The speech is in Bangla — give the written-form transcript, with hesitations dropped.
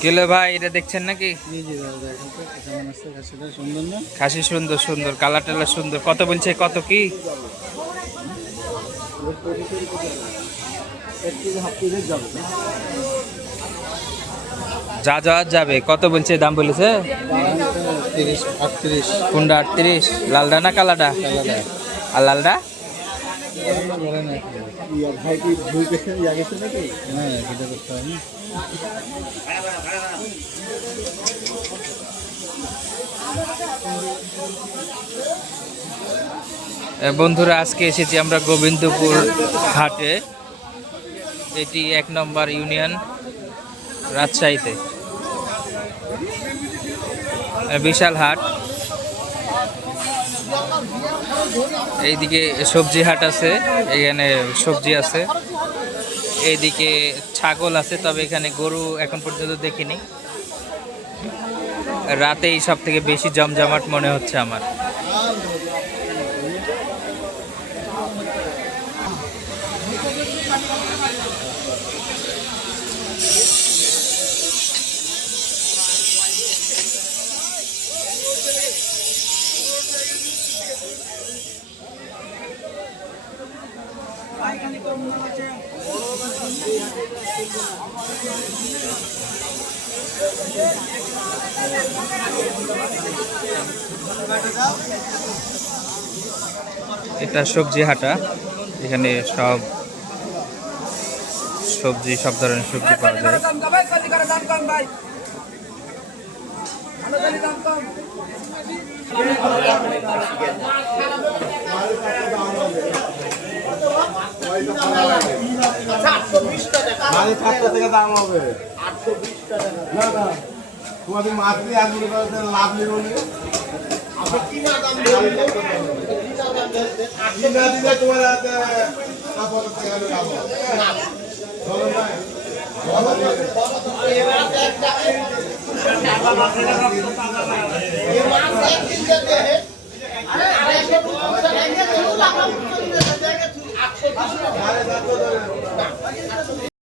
কিলো ভাই এটা দেখছেন নাকি? খাসি সুন্দর সুন্দর, কালার টালার সুন্দর। কত বলছে, কত কি? যা যা যাবে, কত বলছে, দাম বলেছে? কোনটা 38? লালডা না কালাডা? আর লালডা বন্ধুরা, আজকে এসেছি আমরা গোবিন্দপুর হাটে। এটি 1 নম্বর ইউনিয়ন, রাজশাহীতে। বিশাল হাট। এইদিকে সবজি হাট আছে, এখানে সবজি আছে। এইদিকে ছাগল আছে, তবে এখানে গরু এখন পর্যন্ত দেখিনি। রাতেই সব থেকে বেশি জমজমাট মনে হচ্ছে আমার। এটা সবজি হাটা, এখানে সব সবজি, সব ধরনের সবজি পাওয়া যায়। দাম হবে 820 টাকা। না না, তোমাদের মাছলি আসলে লাভ নেই বলে তোমার